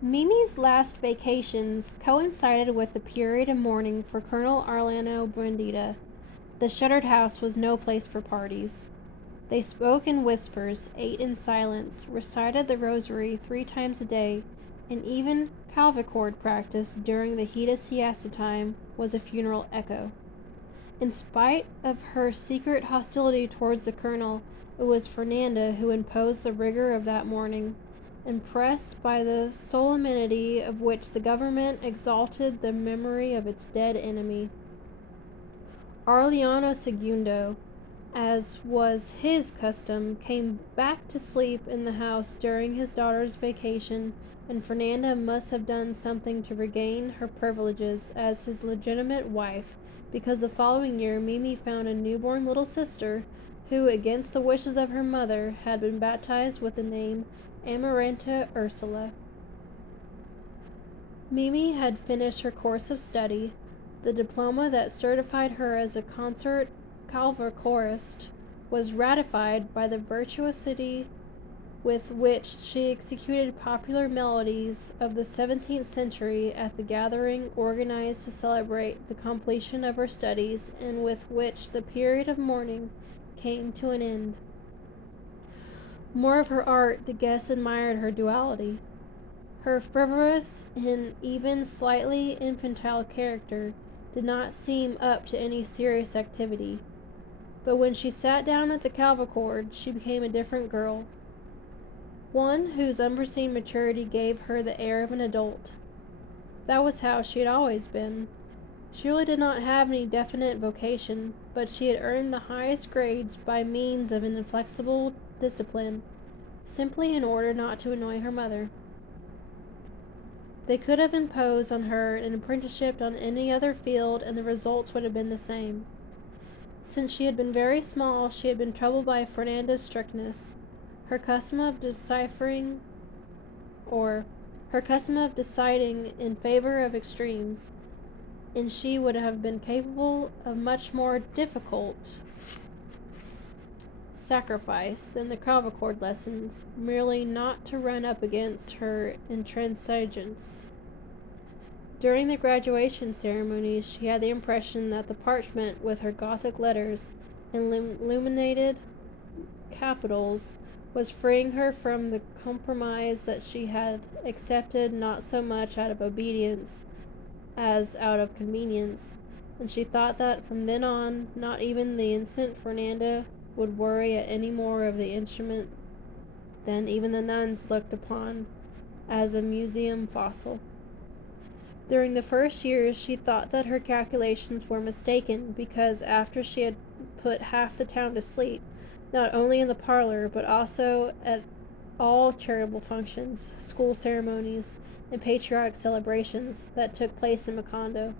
Mimi's last vacations coincided with the period of mourning for Colonel Arliano Brandita. The shuttered house was no place for parties. They spoke in whispers, ate in silence, recited the rosary 3 times a day, and even clavichord practice during the heat of siesta time was a funeral echo. In spite of her secret hostility towards the colonel, it was Fernanda who imposed the rigor of that morning, impressed by the solemnity of which the government exalted the memory of its dead enemy. Arliano Segundo, as was his custom, came back to sleep in the house during his daughter's vacation, and Fernanda must have done something to regain her privileges as his legitimate wife, because the following year Mimi found a newborn little sister who, against the wishes of her mother, had been baptized with the name Amaranta Ursula. Mimi had finished her course of study. The diploma that certified her as a concert clavichorist was ratified by the virtuosity with which she executed popular melodies of the 17th century at the gathering organized to celebrate the completion of her studies, and with which the period of mourning came to an end. More of her art, the guests admired her duality. Her frivolous and even slightly infantile character did not seem up to any serious activity. But when she sat down at the clavichord, she became a different girl, one whose unforeseen maturity gave her the air of an adult. That was how she had always been. She really did not have any definite vocation, but she had earned the highest grades by means of an inflexible discipline, simply in order not to annoy her mother. They could have imposed on her an apprenticeship on any other field, and the results would have been the same. Since she had been very small, she had been troubled by Fernanda's strictness. Her custom of deciding in favor of extremes, and she would have been capable of much more difficult sacrifice than the clavichord lessons, merely not to run up against her intransigence. During the graduation ceremonies, she had the impression that the parchment with her Gothic letters and illuminated capitals was freeing her from the compromise that she had accepted not so much out of obedience as out of convenience, and she thought that from then on, not even the instant Fernanda would worry at any more of the instrument than even the nuns looked upon as a museum fossil. During the first years, she thought that her calculations were mistaken, because after she had put half the town to sleep, not only in the parlor, but also at all charitable functions, school ceremonies, and patriotic celebrations that took place in Macondo,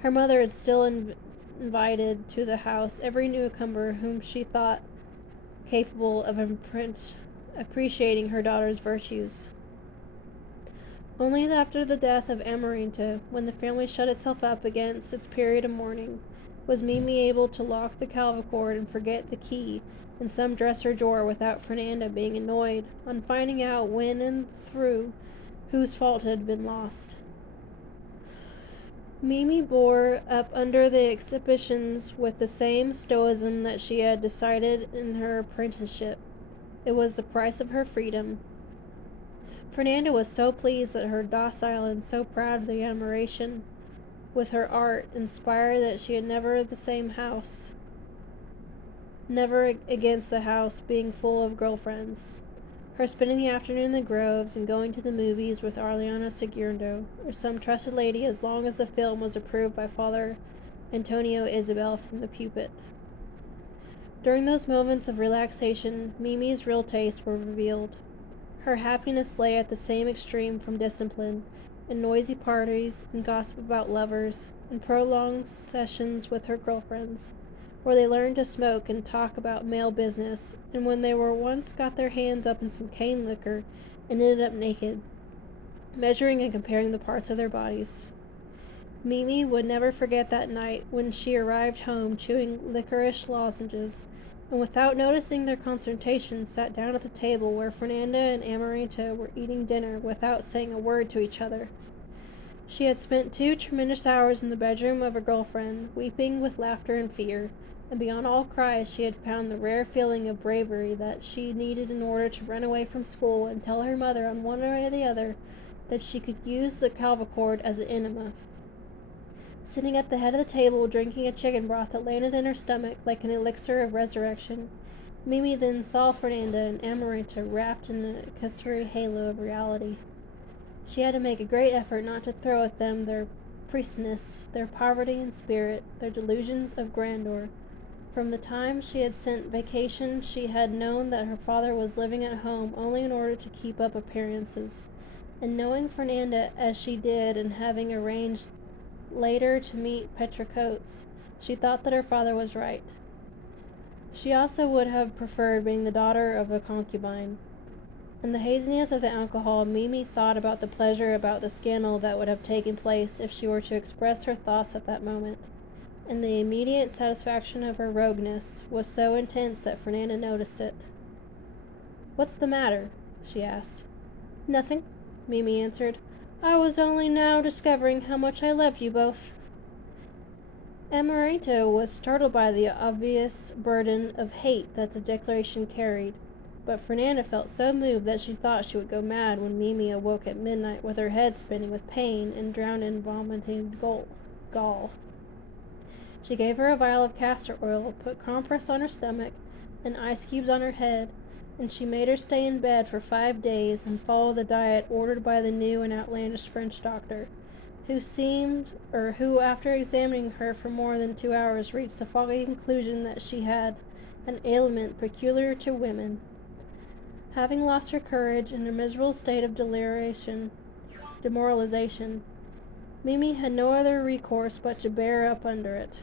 her mother had still invited to the house every newcomer whom she thought capable of appreciating her daughter's virtues. Only after the death of Amaranta, when the family shut itself up against its period of mourning, was Mimi able to lock the clavichord and forget the key in some dresser drawer without Fernanda being annoyed on finding out when and through whose fault it had been lost. Mimi bore up under the exhibitions with the same stoicism that she had decided in her apprenticeship. It was the price of her freedom. Fernanda was so pleased that her docile and so proud of the admiration with her art inspired that she had never against the house being full of girlfriends. Her spending the afternoon in the groves and going to the movies with Arliano Segundo or some trusted lady as long as the film was approved by Father Antonio Isabel from the pulpit. During those moments of relaxation, Mimi's real tastes were revealed. Her happiness lay at the same extreme from discipline, in noisy parties, and gossip about lovers, and prolonged sessions with her girlfriends, where they learned to smoke and talk about male business, and when they were once got their hands up in some cane liquor and ended up naked, measuring and comparing the parts of their bodies. Mimi would never forget that night when she arrived home chewing licorice lozenges and without noticing their consternation, sat down at the table where Fernanda and Amarita were eating dinner without saying a word to each other. She had spent 2 tremendous hours in the bedroom of her girlfriend, weeping with laughter and fear, and beyond all cries she had found the rare feeling of bravery that she needed in order to run away from school and tell her mother on one way or the other that she could use the clavichord as an enema. Sitting at the head of the table, drinking a chicken broth that landed in her stomach like an elixir of resurrection, Mimi then saw Fernanda and Amarita wrapped in a customary halo of reality. She had to make a great effort not to throw at them their priestess, their poverty in spirit, their delusions of grandeur. From the time she had sent vacation, she had known that her father was living at home only in order to keep up appearances. And knowing Fernanda as she did, and having arranged later to meet Petra Coates, she thought that her father was right. She also would have preferred being the daughter of a concubine. In the haziness of the alcohol, Mimi thought about the pleasure about the scandal that would have taken place if she were to express her thoughts at that moment, and the immediate satisfaction of her rogueness was so intense that Fernanda noticed it. "What's the matter?" she asked. "Nothing," Mimi answered. "I was only now discovering how much I loved you both." Amarita was startled by the obvious burden of hate that the declaration carried, but Fernanda felt so moved that she thought she would go mad when Mimi awoke at midnight with her head spinning with pain and drowned in vomiting gall. She gave her a vial of castor oil, put compress on her stomach, and ice cubes on her head, and she made her stay in bed for 5 days and follow the diet ordered by the new and outlandish French doctor, who after examining her for more than 2 hours reached the foggy conclusion that she had an ailment peculiar to women. Having lost her courage in a miserable state of demoralization, Mimi had no other recourse but to bear up under it.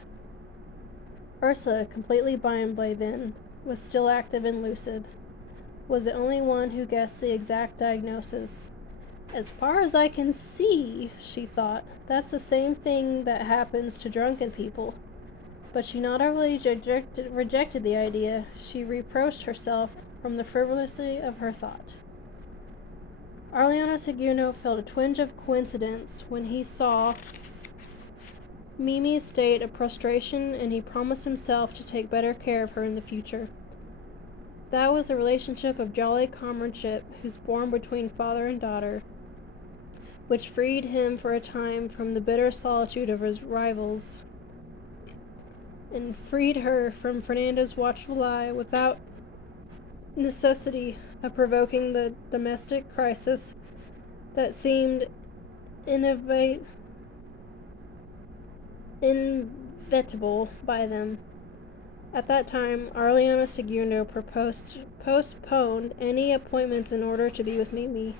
Ursa, completely blind by then, was still active and lucid, was the only one who guessed the exact diagnosis. "As far as I can see," she thought, "that's the same thing that happens to drunken people." But she not only rejected the idea, she reproached herself from the frivolity of her thought. Arliano Seguno felt a twinge of coincidence when he saw Mimi's state of prostration, and he promised himself to take better care of her in the future. That was a relationship of jolly comradeship whose born between father and daughter, which freed him for a time from the bitter solitude of his rivals, and freed her from Fernanda's watchful eye without necessity of provoking the domestic crisis that seemed inevitable by them. At that time, Arliano Segundo postponed any appointments in order to be with Mimi,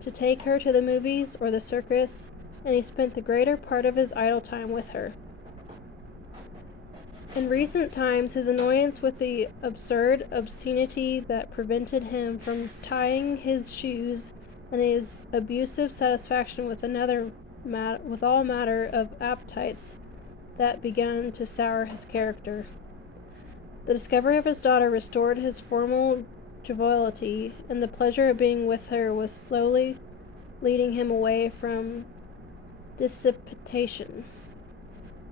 to take her to the movies or the circus, and he spent the greater part of his idle time with her. In recent times, his annoyance with the absurd obscenity that prevented him from tying his shoes, and his abusive satisfaction with all matter of appetites that began to sour his character. The discovery of his daughter restored his former joviality, and the pleasure of being with her was slowly leading him away from dissipation.